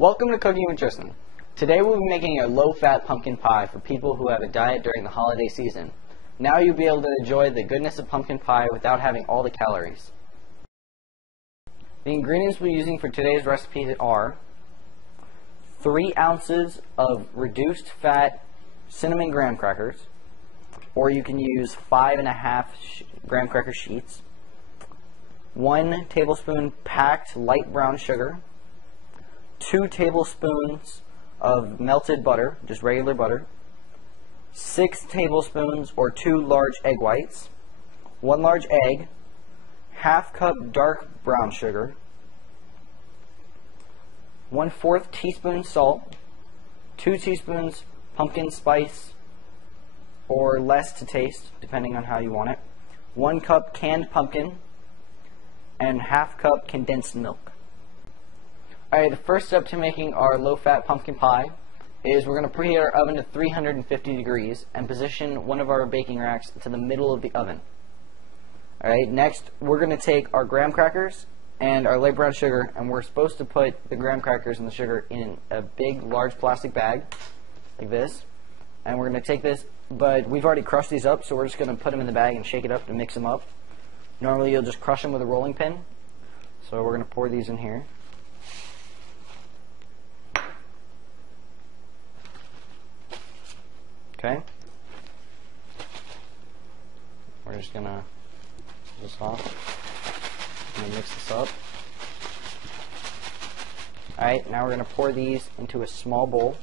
Welcome to Cooking with Tristan. Today we'll be making a low-fat pumpkin pie for people who have a diet during the holiday season. Now you'll be able to enjoy the goodness of pumpkin pie without having all the calories. The ingredients we're using for today's recipe are 3 ounces of reduced fat cinnamon graham crackers, or you can use 5.5 graham cracker sheets, 1 tablespoon packed light brown sugar, 2 tablespoons of melted butter, just regular butter, 6 tablespoons or 2 large egg whites, 1 large egg, ½ cup dark brown sugar, 1/4 teaspoon salt, 2 teaspoons pumpkin spice or less to taste depending on how you want it, 1 cup canned pumpkin, and ½ cup condensed milk. Alright, the first step to making our low-fat pumpkin pie is we're going to preheat our oven to 350 degrees and position one of our baking racks to the middle of the oven. Alright, next we're going to take our graham crackers and our light brown sugar, and we're supposed to put the graham crackers and the sugar in a big, large plastic bag, like this. And we're going to take this, but we've already crushed these up, so we're just going to put them in the bag and shake it up to mix them up. Normally you'll just crush them with a rolling pin. So we're going to pour these in here. Okay. We're just going to pull this off. I'm going to mix this up. Alright, now we're going to pour these into a small bowl.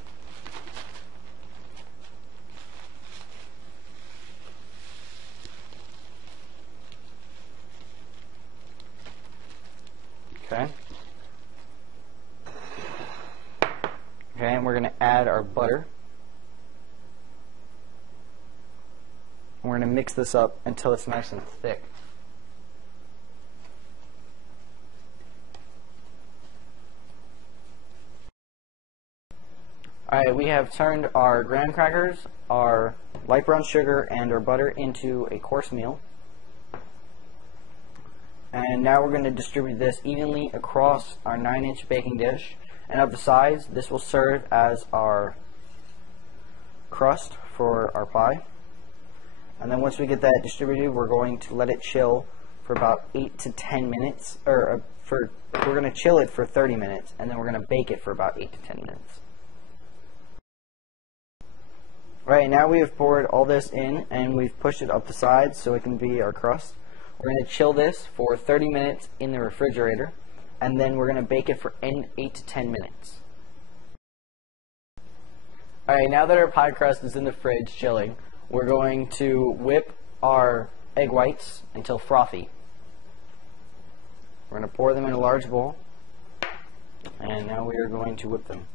Okay. Okay, and we're going to add our butter. And we're going to mix this up until it's nice and thick. Alright, we have turned our graham crackers, our light brown sugar, and our butter into a coarse meal. And now we're going to distribute this evenly across our 9-inch baking dish. And of the sides, this will serve as our crust for our pie. And then once we get that distributed, we're going to let it chill for about 8 to 10 minutes. We're going to chill it for 30 minutes, and then we're going to bake it for about 8 to 10 minutes. Right, now we have poured all this in, and we've pushed it up the sides so it can be our crust. We're going to chill this for 30 minutes in the refrigerator, and then we're going to bake it for 8 to 10 minutes. Alright, now that our pie crust is in the fridge chilling, we're going to whip our egg whites until frothy. We're going to pour them in a large bowl, and now we are going to whip them.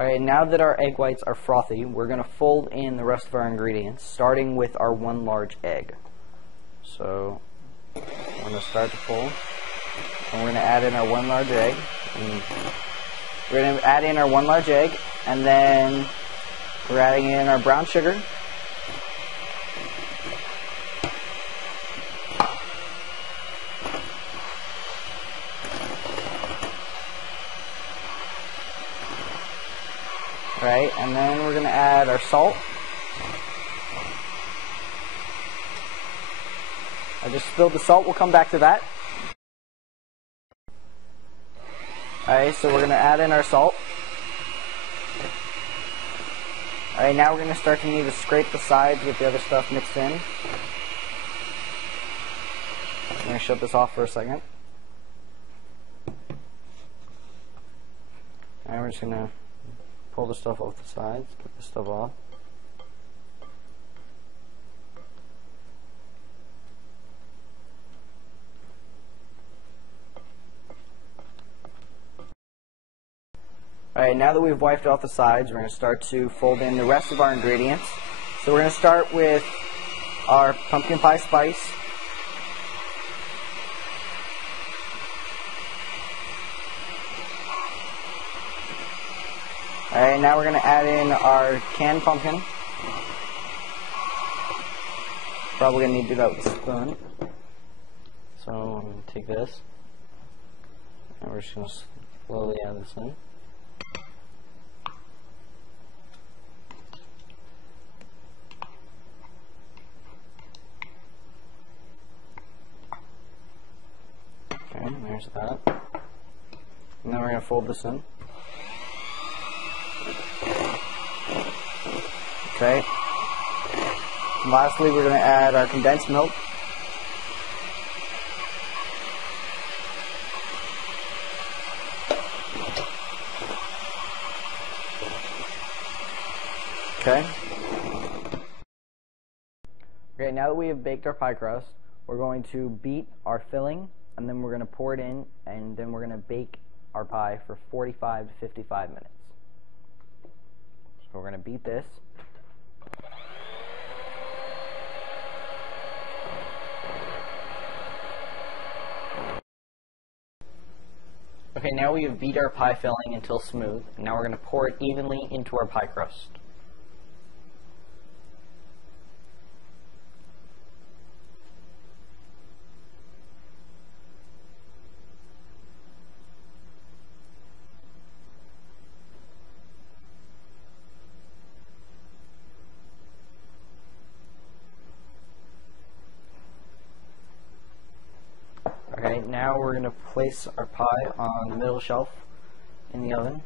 Alright, now that our egg whites are frothy, we're going to fold in the rest of our ingredients, starting with our 1 large egg. So, we're going to start to fold, and we're going to add in our 1 large egg. And we're going to add in our 1 large egg, and then we're adding in our brown sugar. Right, and then we're going to add our salt. I just spilled the salt, we'll come back to that. Alright, so we're going to add in our salt. Alright, now we're going to start to need to scrape the sides with the other stuff mixed in. I'm going to shut this off for a second. And we're just going to pull the stuff off the sides, get this stuff off. Alright, now that we've wiped off the sides, we're going to start to fold in the rest of our ingredients. So we're going to start with our pumpkin pie spice. Alright, now we're going to add in our canned pumpkin. Probably going to need to do that with a spoon. So I'm going to take this, and we're just going to slowly add this in. Okay, there's that. And then we're going to fold this in. Okay. And lastly, we're going to add our condensed milk. Okay. Okay, now that we have baked our pie crust, we're going to beat our filling, and then we're going to pour it in, and then we're going to bake our pie for 45 to 55 minutes. So we're going to beat this. Okay, now we have beat our pie filling until smooth, and now we're going to pour it evenly into our pie crust. Okay, now we're going to place our pie on the middle shelf in the oven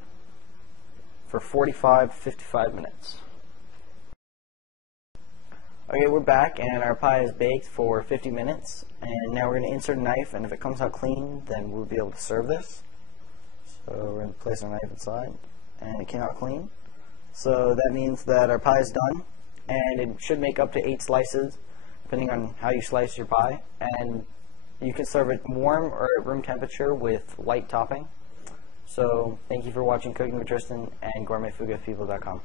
for 45 to 55 minutes. Okay, we're back and our pie is baked for 50 minutes, and now we're going to insert a knife, and if it comes out clean, then we'll be able to serve this. So we're going to place our knife inside, and it came out clean. So that means that our pie is done, and it should make up to 8 slices, depending on how you slice your pie. And you can serve it warm or at room temperature with light topping. So thank you for watching Cooking with Tristan and GourmetFoodGiftPeople.com.